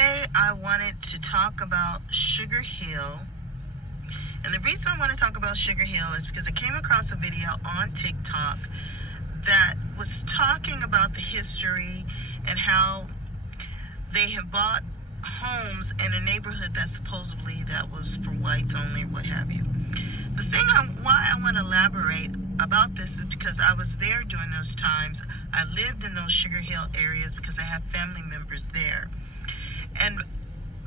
today I wanted to talk about Sugar Hill. And the reason I want to talk about Sugar Hill is because I came across a video on TikTok that was talking about the history and how they have bought homes in a neighborhood that supposedly that was for whites only or what have you. The thing why I want to elaborate about this is because I was there during those times. I lived in those Sugar Hill areas because I have family members there. And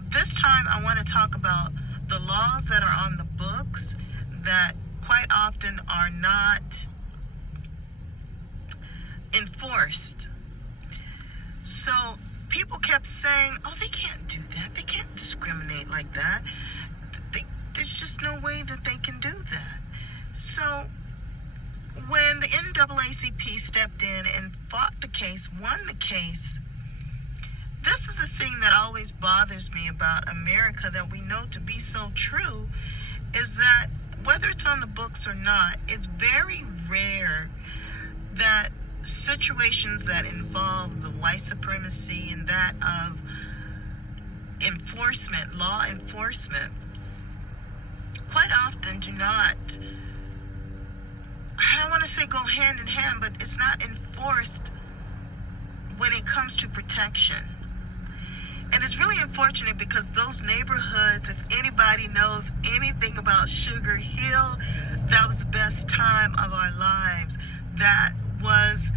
this time I want to talk about the laws that are on the books that quite often are not enforced. So people kept saying, oh, they can't do that. They can't discriminate like that. There's just no way that they can do that. So when the NAACP stepped in and fought the case, won the case, this is the thing that always bothers me about America that we know to be so true, is that whether it's on the books or not, it's very rare that situations that involve the white supremacy and that of enforcement, law enforcement, quite often do not, I don't want to say go hand in hand, but it's not enforced when it comes to protection. And it's really unfortunate because those neighborhoods, if anybody knows anything about Sugar Hill, that was the best time of our lives. That was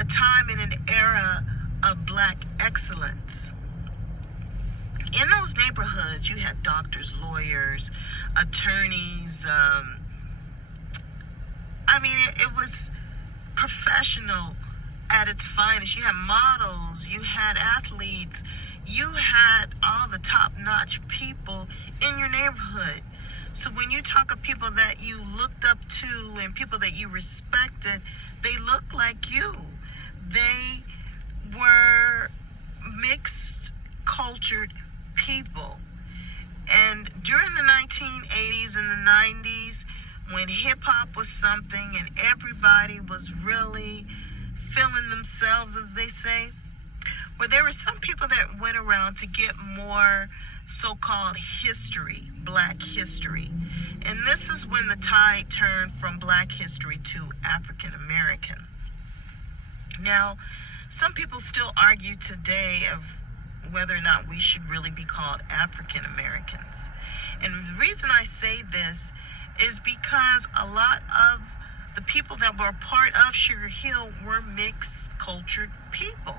a time in an era of Black excellence. In those neighborhoods, you had doctors, lawyers, attorneys. It was professional at its finest. You had models, you had athletes, you had all the top-notch people in your neighborhood. So when you talk of people that you looked up to and people that you respected, they looked like you. They were mixed cultured people. And during the 1980s and the 90s, when hip-hop was something and everybody was really feeling themselves, as they say, well, there were some people that went around to get more so-called history, Black history. And this is when the tide turned from Black history to African American. Now, some people still argue today of whether or not we should really be called African Americans. And the reason I say this is because a lot of the people that were part of Sugar Hill were mixed cultured people.